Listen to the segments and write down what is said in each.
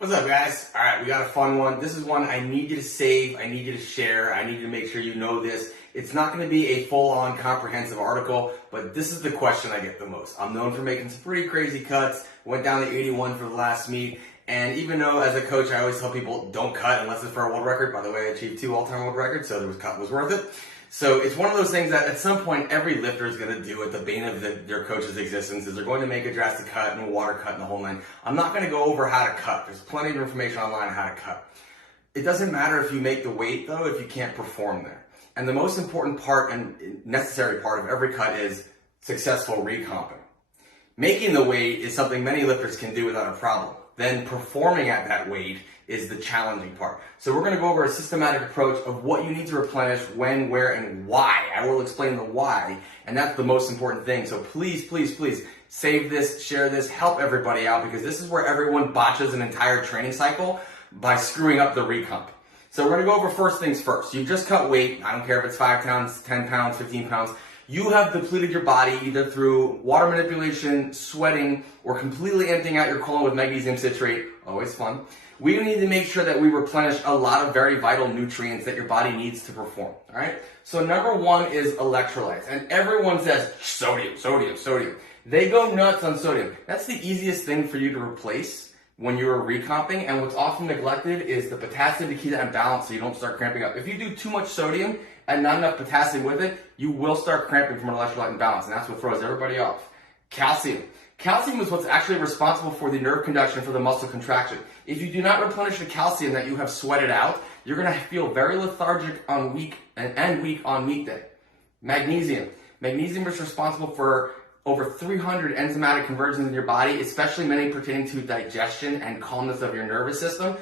What's up, guys? All right, we got a fun one. This is one I need you to save, I need you to share, I need you to make sure you know this. It's not going to be a full-on comprehensive article, but this is the question I get the most. I'm known for making some pretty crazy cuts, went down to 81 for the last meet, and even though as a coach I always tell people don't cut unless it's for a world record. By the way, I achieved 2 all-time world records, so the cut was worth it. So it's one of those things that at some point every lifter is going to do at the bane of their coach's existence is they're going to make a drastic cut and a water cut and the whole nine. I'm not going to go over how to cut. There's plenty of information online on how to cut. It doesn't matter if you make the weight though if you can't perform there. And the most important part and necessary part of every cut is successful recomping. Making the weight is something many lifters can do without a problem. Then performing at that weight is the challenging part. So we're going to go over a systematic approach of what you need to replenish, when, where, and why. I will explain the why, and that's the most important thing. So please, please, please save this, share this, help everybody out, because this is where everyone botches an entire training cycle by screwing up the recomp. So we're going to go over first things first. You just cut weight. I don't care if it's 5 pounds, 10 pounds, 15 pounds. You have depleted your body either through water manipulation, sweating, or completely emptying out your colon with magnesium citrate. Always fun. We need to make sure that we replenish a lot of very vital nutrients that your body needs to perform, all right? So number one is electrolytes. And everyone says sodium, sodium, sodium. They go nuts on sodium. That's the easiest thing for you to replace when you're recomping, and what's often neglected is the potassium to keep that in balance so you don't start cramping up. If you do too much sodium and not enough potassium with it, you will start cramping from an electrolyte imbalance, and that's what throws everybody off. Calcium. Calcium is what's actually responsible for the nerve conduction for the muscle contraction. If you do not replenish the calcium that you have sweated out, you're going to feel very lethargic on weak on meet day. Magnesium. Magnesium is responsible for over 300 enzymatic conversions in your body, especially many pertaining to digestion and calmness of your nervous system.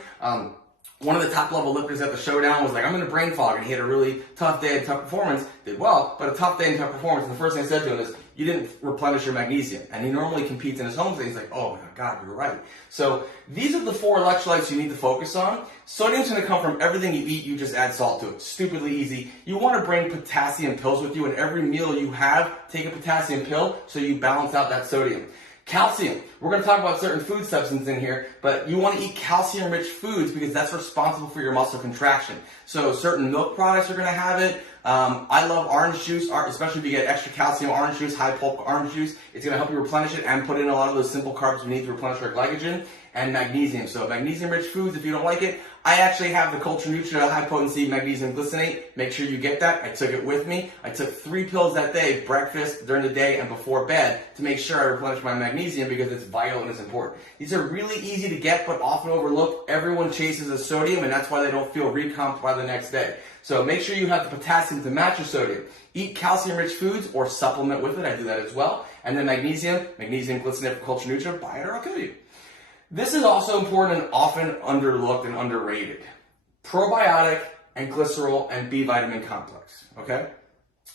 One of the top level lifters at the showdown was like, I'm in a brain fog, and he had a really tough day and tough performance, did well, but a tough day and tough performance, and the first thing I said to him is, you didn't replenish your magnesium. And he normally competes in his home, so he's like, oh my God, you're right. So these are the 4 electrolytes you need to focus on. Sodium's gonna come from everything you eat, you just add salt to it. Stupidly easy. You wanna bring potassium pills with you, and every meal you have, take a potassium pill so you balance out that sodium. Calcium. We're going to talk about certain food substances in here, but you want to eat calcium-rich foods because that's responsible for your muscle contraction. So certain milk products are going to have it. I love orange juice, especially if you get extra calcium orange juice, high pulp orange juice. It's going to help you replenish it and put in a lot of those simple carbs we need to replenish our glycogen, and magnesium. So magnesium-rich foods, if you don't like it, I actually have the Culture Nutria high potency magnesium glycinate. Make sure you get that. I took it with me. I took 3 pills that day, breakfast, during the day, and before bed to make sure I replenish my magnesium because it's vital and it's important. These are really easy to get but often overlooked. Everyone chases the sodium, and that's why they don't feel recomped by the next day. So make sure you have the potassium to match your sodium. Eat calcium-rich foods or supplement with it. I do that as well. And then magnesium glycinate for Culture Nutria. Buy it or I'll kill you. This is also important and often underlooked and underrated. Probiotic and glycerol and B vitamin complex, okay?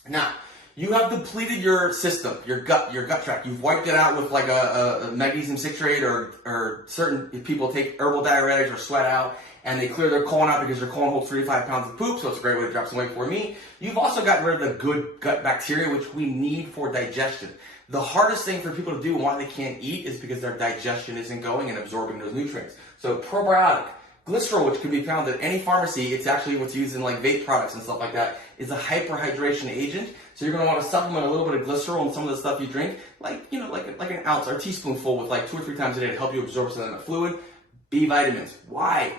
Now, you have depleted your system, your gut tract. You've wiped it out with like a magnesium citrate, or certain people take herbal diuretics or sweat out and they clear their colon out because their colon holds 3 to 5 pounds of poop, so it's a great way to drop some weight for me. You've also gotten rid of the good gut bacteria, which we need for digestion. The hardest thing for people to do and why they can't eat is because their digestion isn't going and absorbing those nutrients. So probiotic, glycerol, which can be found at any pharmacy, it's actually what's used in like vape products and stuff like that, is a hyperhydration agent. So you're going to want to supplement a little bit of glycerol in some of the stuff you drink, like an ounce or a teaspoonful with like 2 or 3 times a day to help you absorb some of that fluid. B vitamins. Why?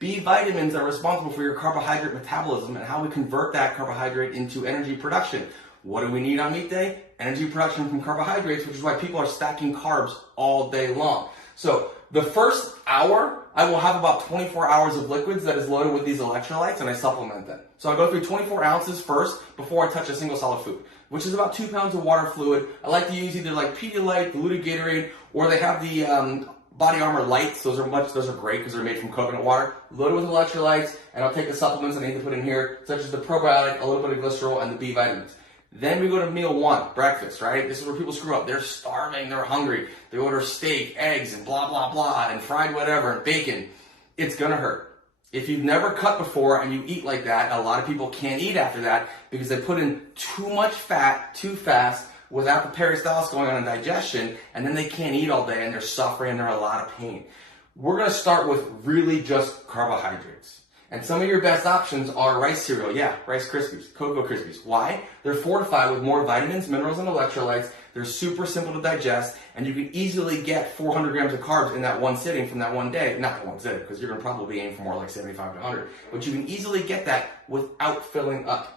B vitamins are responsible for your carbohydrate metabolism and how we convert that carbohydrate into energy production. What do we need on meat day? Energy production from carbohydrates, which is why people are stacking carbs all day long. So the first hour, I will have about 24 hours of liquids that is loaded with these electrolytes, and I supplement them. So I go through 24 ounces first before I touch a single solid food, which is about 2 pounds of water fluid. I like to use either like Pedialyte, diluted Gatorade, or they have the Body Armor Lights. Those are great because they're made from coconut water, loaded with electrolytes, and I'll take the supplements I need to put in here, such as the probiotic, a little bit of glycerol, and the B vitamins. Then we go to meal 1, breakfast, right? This is where people screw up. They're starving, they're hungry. They order steak, eggs, and blah, blah, blah, and fried whatever, and bacon. It's gonna hurt. If you've never cut before and you eat like that, a lot of people can't eat after that because they put in too much fat too fast without the peristalsis going on in digestion, and then they can't eat all day and they're suffering and they're in a lot of pain. we're going to start with really just carbohydrates. And some of your best options are rice cereal. Yeah, Rice Krispies, Cocoa Krispies. Why? They're fortified with more vitamins, minerals, and electrolytes. They're super simple to digest, and you can easily get 400 grams of carbs in that one sitting from that one day. Not the one sitting, because you're going to probably aim for more like 75 to 100. But you can easily get that without filling up.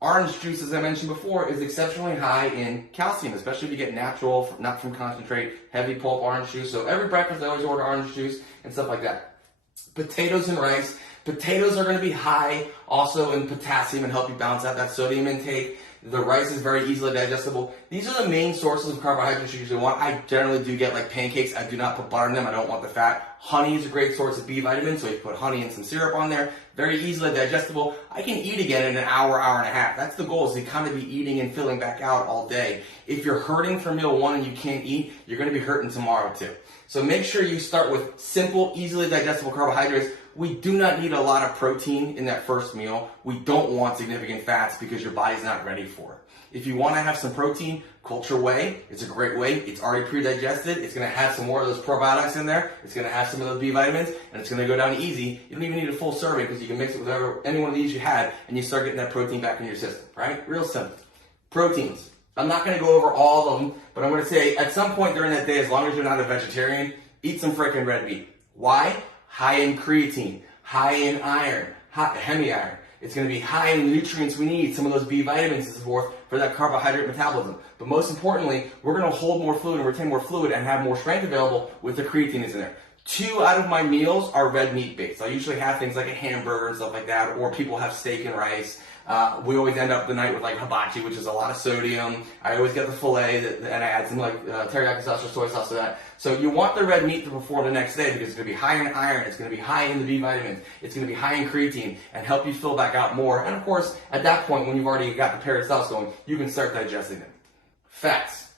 Orange juice, as I mentioned before, is exceptionally high in calcium, especially if you get natural, not from concentrate, heavy pulp orange juice. So every breakfast I always order orange juice and stuff like that. Potatoes and rice. Potatoes are going to be high also in potassium and help you balance out that sodium intake. The rice is very easily digestible. These are the main sources of carbohydrates you usually want. I generally do get like pancakes. I do not put butter in them. I don't want the fat. Honey is a great source of B vitamins, so you put honey and some syrup on there. Very easily digestible. I can eat again in an hour, hour and a half. That's the goal, is to kind of be eating and filling back out all day. If you're hurting for meal one and you can't eat, you're going to be hurting tomorrow too. So make sure you start with simple, easily digestible carbohydrates. We do not need a lot of protein in that first meal. We don't want significant fats because your body's not ready for it. If you want to have some protein, Culture Whey, it's a great whey. It's already pre-digested. It's going to have some more of those probiotics in there. It's going to have some of those B vitamins, and it's going to go down easy. You don't even need a full serving because you can mix it with any one of these you had, and you start getting that protein back in your system, right? Real simple. Proteins. I'm not going to go over all of them, but I'm going to say at some point during that day, as long as you're not a vegetarian, eat some freaking red meat. Why? High in creatine, high in iron, hemi-iron. It's going to be high in the nutrients we need, some of those B vitamins and so forth for that carbohydrate metabolism. But most importantly, we're going to hold more fluid and retain more fluid and have more strength available with the creatine that's in there. 2 out of my meals are red meat based. I usually have things like a hamburger and stuff like that, or people have steak and rice. We always end up the night with like hibachi, which is a lot of sodium. I always get the filet, and I add some like teriyaki sauce or soy sauce to that. So you want the red meat to perform the next day because it's going to be high in iron, it's going to be high in the B vitamins, it's going to be high in creatine, and help you fill back out more. And of course, at that point, when you've already got the paired cells going, you can start digesting them. Fats.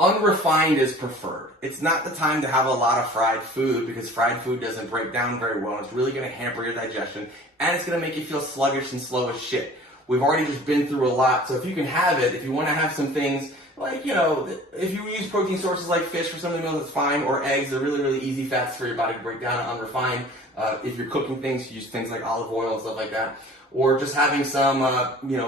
Unrefined is preferred. It's not the time to have a lot of fried food because fried food doesn't break down very well. It's really going to hamper your digestion, and it's going to make you feel sluggish and slow as shit. We've already just been through a lot, so if you can have it, if you want to have some things like, you know, if you use protein sources like fish for some of the meals, it's fine, or eggs, they're really, really easy fats for your body to break down unrefined. If you're cooking things, use things like olive oil and stuff like that. Or just having some,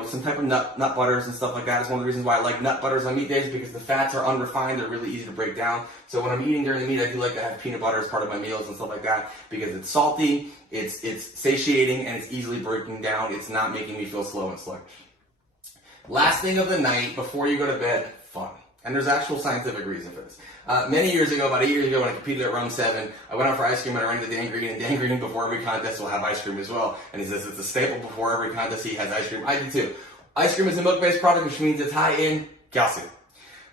some type of nut butters and stuff like that. It's one of the reasons why I like nut butters on meat days, because the fats are unrefined. They're really easy to break down. So when I'm eating during the meat, I do like to have peanut butter as part of my meals and stuff like that, because it's salty, it's satiating, and it's easily breaking down. It's not making me feel slow and sluggish. Last thing of the night before you go to bed, fun. And there's actual scientific reason for this. Many years ago, about 8 years ago, when I competed at Run 7, I went out for ice cream and I ran into Dan Green, and Dan Green, before every contest, will have ice cream as well. And he says it's a staple before every contest he has ice cream. I do too. Ice cream is a milk-based product, which means it's high in calcium.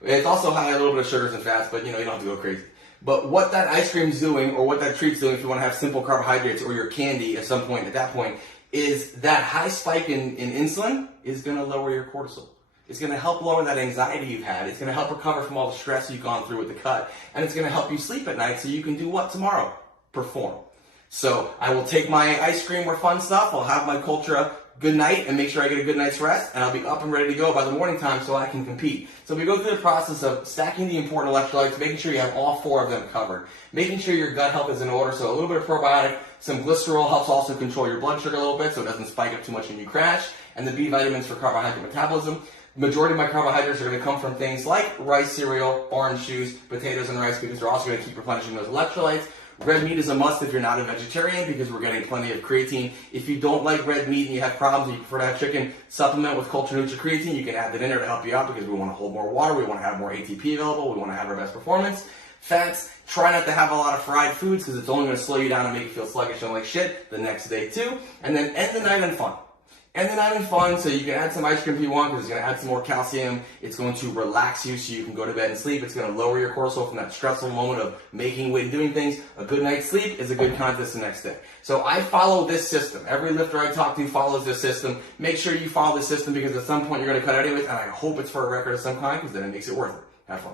It's also high in a little bit of sugars and fats, but you don't have to go crazy. But what that ice cream's doing, or what that treat's doing, if you want to have simple carbohydrates or your candy at some point, at that point, is that high spike in insulin is going to lower your cortisol. It's going to help lower that anxiety you've had. It's going to help recover from all the stress you've gone through with the cut. And it's going to help you sleep at night so you can do what tomorrow? Perform. So I will take my ice cream or fun stuff. I'll have my Culture good night and make sure I get a good night's rest. And I'll be up and ready to go by the morning time so I can compete. So we go through the process of stacking the important electrolytes, making sure you have all 4 of them covered. Making sure your gut health is in order. So a little bit of probiotic. Some glycerol helps also control your blood sugar a little bit so it doesn't spike up too much when you crash. And the B vitamins for carbohydrate metabolism. The majority of my carbohydrates are going to come from things like rice cereal, orange juice, potatoes, and rice, because they're also going to keep replenishing those electrolytes. Red meat is a must if you're not a vegetarian, because we're getting plenty of creatine. If you don't like red meat and you have problems and you prefer to have chicken, supplement with Culture Creatine. You can add that in there to help you out, because we want to hold more water, we want to have more ATP available, we want to have our best performance. Fats, try not to have a lot of fried foods, because it's only going to slow you down and make you feel sluggish and like shit the next day too. And then end the night on fun. And then having fun, so you can add some ice cream if you want, because it's going to add some more calcium. It's going to relax you so you can go to bed and sleep. It's going to lower your cortisol from that stressful moment of making weight and doing things. A good night's sleep is a good contest the next day. So I follow this system. Every lifter I talk to follows this system. Make sure you follow this system, because at some point you're going to cut anyways, and I hope it's for a record of some kind, because then it makes it worth it. Have fun.